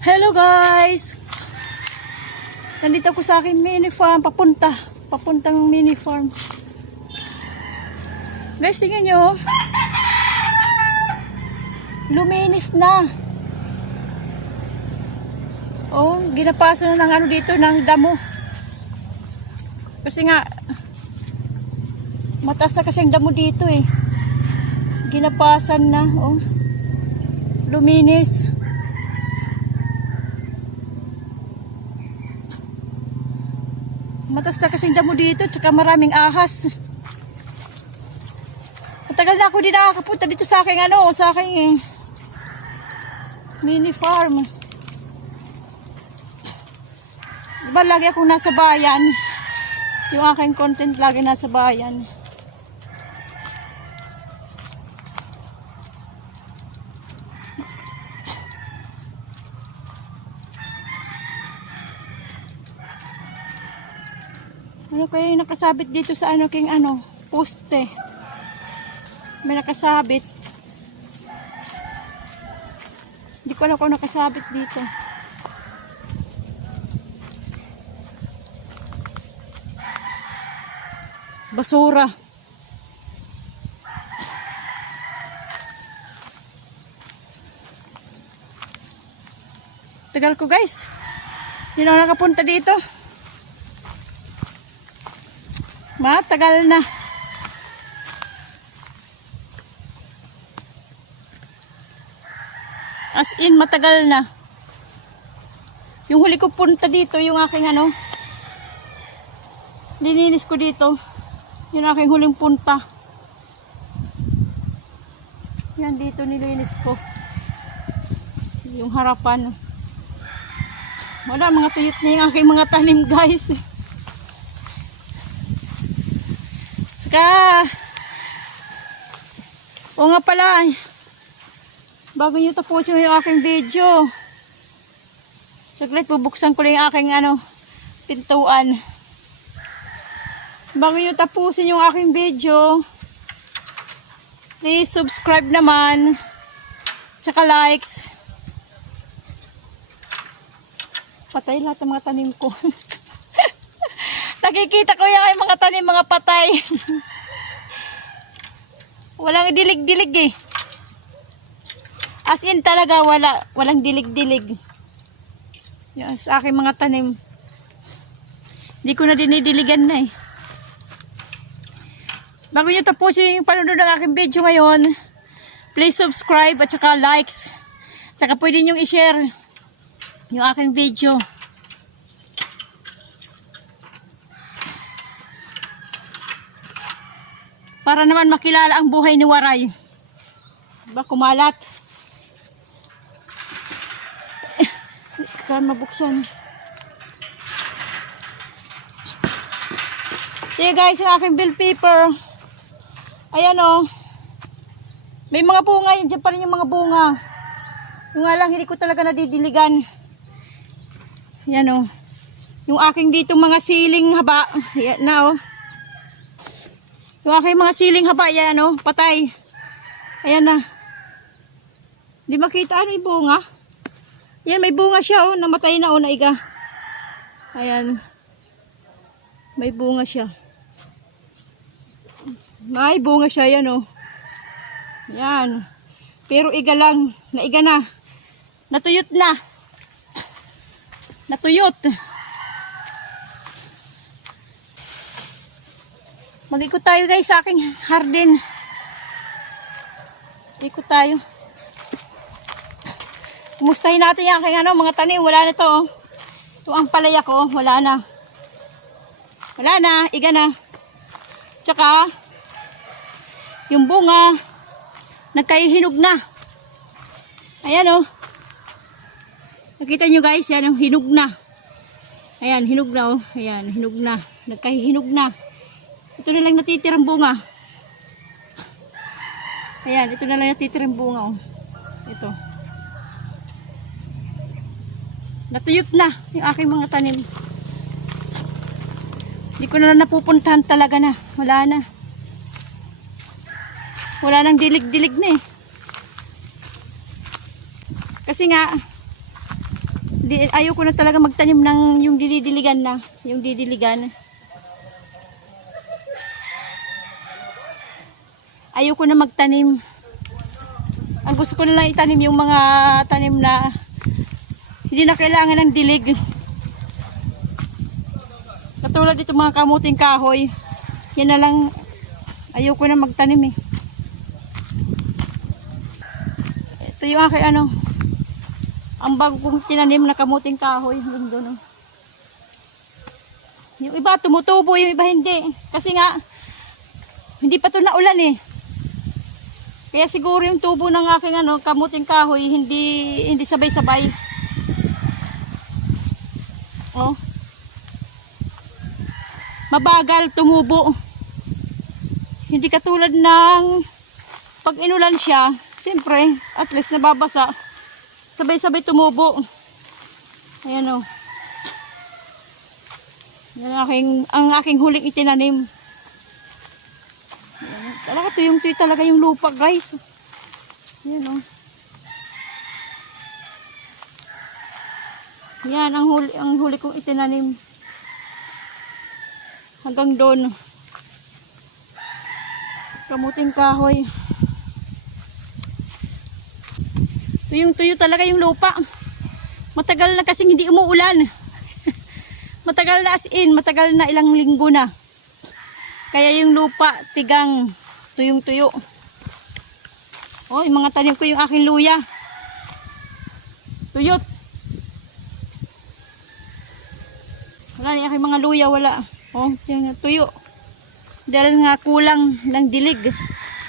Hello guys! Nandito ako sa aking mini farm. Papunta. Papuntang mini farm. Guys, tingnan nyo. Luminis na. Oh, ginapasa na ng ano dito, ng damo. Kasi nga, mataas na kasi ang damo dito eh. Ginapasan na, oh. Luminis. Matas na kasing damo dito, tsaka maraming ahas. Matagal na ako din nakakapunta dito sa aking ano, sa aking eh, mini farm. Diba lagi akong nasa bayan? Yung aking content lagi nasa bayan. Ano kaya yung nakasabit dito sa ano king ano, poste. May nakasabit. Hindi ko alam kung nakasabit dito. Basura. Tagal ko guys. Hindi na ako nakapunta dito. Matagal na. As in, matagal na. Yung huli ko punta dito, yung aking ano, nilinis ko dito. Yung aking huling punta. Yan dito nilinis ko. Yung harapan. Wala, mga tuyot na yung aking mga tanim guys. Saka, o nga pala, bago nyo tapusin yung aking video, saglit bubuksan ko lang yung aking ano, pintuan. Bago nyo tapusin yung aking video, please subscribe naman, tsaka likes. Patay lahat ng mga tanim ko. Nakikita ko yung mga tanim, mga patay. Walang dilig-dilig eh. As in talaga, wala, walang dilig-dilig. Yan, sa aking mga tanim. Hindi ko na dinidiligan na eh. Bago nyo tapusin yung panunod ng aking video ngayon, please subscribe at saka likes. Tsaka pwede nyo i-share yung aking video. Para naman makilala ang buhay ni Waray. Diba kumalat? Kaya mabuksan. Here guys, yung aking bill paper. Ayan o. May mga bunga yun. Diyan pa rin yung mga bunga. Yung nga lang, hindi ko talaga nadidiligan. Yan o. Yung aking dito mga siling haba. Yan na o. Yung aking mga siling haba, yan o, patay. Ayan na. Di makita ano yung bunga? Yan, may bunga siya o, namatay na o, naiga. Ayan. May bunga siya. May bunga siya, yan o. Yan. Pero iga lang, naiga na. Natuyot na. Natuyot. Mag-ikot tayo guys sa aking harden. Ikot tayo. Kumustahin natin yung aking ano, mga tanim. Wala na to. Oh. Ito ang palaya ko. Wala na. Wala na. Iga na. Tsaka, yung bunga, nagkahihinog na. Ayan oh. Nakita nyo guys, yan oh, hinog na. Ayan, hinog na oh. Ayan, hinog na. Nagkahihinog na. Ito na lang natitirang bunga. Ayan, ito na lang natitirang bunga. Oh. Ito. Natuyot na yung aking mga tanim. Hindi ko na lang napupuntahan talaga na. Wala na. Wala nang dilig-dilig na eh. Kasi nga, di, ayaw ko na talaga magtanim ng yung didiligan na. Yung didiligan. Ayaw ko na magtanim. Ang gusto ko na lang itanim yung mga tanim na hindi na kailangan ng dilig. Katulad dito mga kamuting kahoy. Yan na lang ayaw ko na magtanim eh. Ito yung aking ano, ang bago kong tinanim na kamuting kahoy. Yun doon. oh. Yung iba tumutubo, yung iba hindi. Kasi nga, hindi pa to naulan eh. Kaya siguro yung tubo ng aking ano, kamuting kahoy, hindi hindi sabay-sabay. Oh. Mabagal tumubo. Hindi katulad ng pag inulan siya, siyempre, at least nababasa. Sabay-sabay tumubo. Ayan o. Yan aking, ang aking huling itinanim. Talaga tuyong tuy talaga yung lupa guys. Ayan o. Yan ang huli, ang huli kong itinanim. Hanggang doon. Kamuting kahoy. Tuyong tuyo talaga yung lupa. Matagal na kasing hindi umuulan. matagal na as in, matagal na ilang linggo na. Kaya yung lupa tigang tuyong tuyo. Oh, yung mga tanim ko yung aking luya. Tuyot. Wala yung aking mga luya, wala. Oh, tuyo. Dahil nga kulang ng dilig.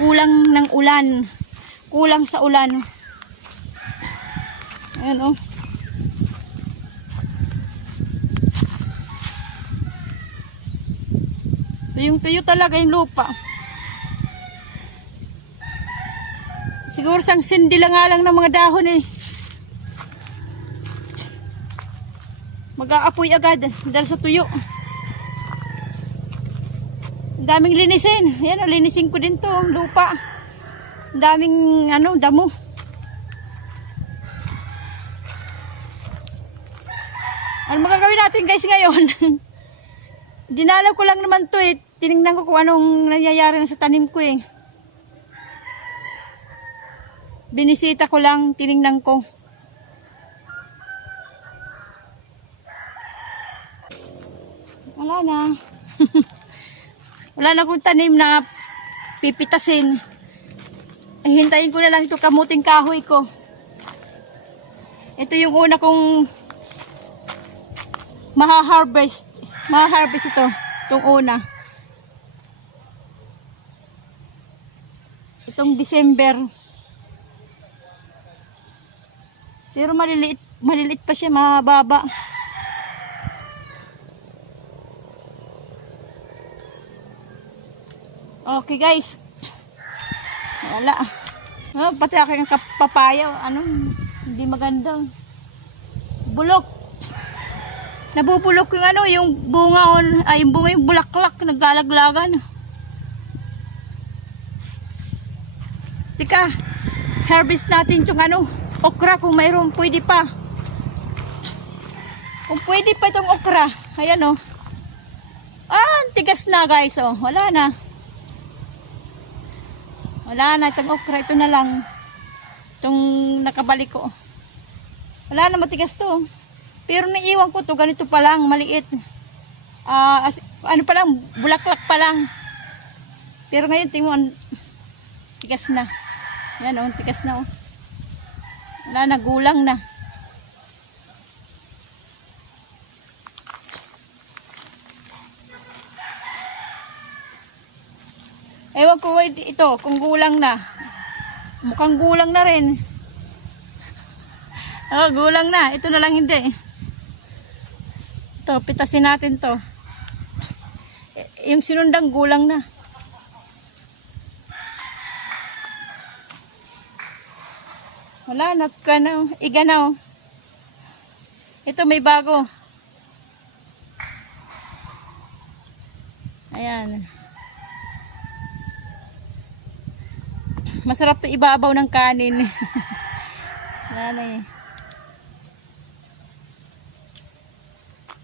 Kulang ng ulan. Kulang sa ulan. Ayan oh. Tuyong tuyo talaga yung lupa. Siguro sang sindi lang nga lang ng mga dahon eh. Mag-aapoy agad dahil sa tuyo. Ang daming linisin. Yan, oh, linisin ko din to, ang lupa. Ang daming ano, damo. Ano magagawin natin guys ngayon? Dinalaw ko lang naman to eh. Tinignan ko kung anong nangyayari na sa tanim ko eh. Binisita ko lang, tinignan ko. Wala na. Wala na akong tanim na pipitasin. Eh, hintayin ko na lang ito kamuting kahoy ko. Ito yung una kong maha-harvest. Maha-harvest ito. Itong una. Itong December. Pero maliliit, maliliit pa siya, mababa. Okay guys. Wala. Oh, pati aking kapapaya, ano, hindi maganda. Bulok. Nabubulok yung ano, yung bunga, on, ay yung bunga yung bulaklak, naglalaglagan. Tika, harvest natin yung ano, okra kung mayroon, pwede pa. Kung pwede pa itong okra, ayan oh. Ah, tigas na guys, oh, wala na. Wala na itong okra, ito na lang. Itong nakabalik ko. Wala na matigas to. Pero naiwan ko to, ganito pa lang, maliit. Ah, as- ano pa lang, bulaklak pa lang. Pero ngayon, tingnan tigas na. Yan oh, ang tigas na oh. Na, gulang na. Ewan ko ito, kung gulang na. Mukhang gulang na rin. Oh, gulang na. Ito na lang hindi. Ito, pitasin natin to. Eh, Yung sinundang gulang na. Wala na, ka na, iga na. oh. Ito may bago. Ayan. Masarap to ibabaw ng kanin. Yan eh.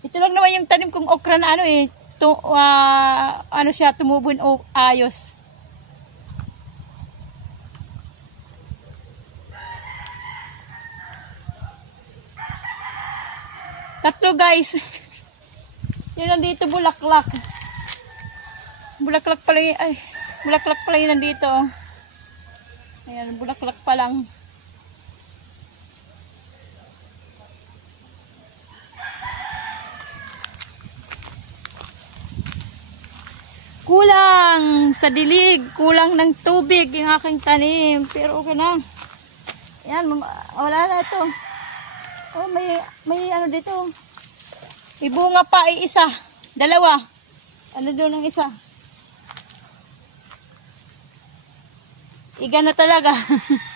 Ito lang naman yung tanim kong okra na ano eh. To, ah, ano siya, tumubon o ayos. Tatlo guys. Yun nandito bulaklak. Bulaklak pala yun. Ay, bulaklak pala yun nandito. oh. Ayan, bulaklak pa lang. Kulang sa dilig, kulang ng tubig yung aking tanim. Pero okay na. Yan, mam- wala na ito. Oh, may, may ano dito. May bunga pa ay isa. Dalawa. Ano doon ang isa? Iga na talaga.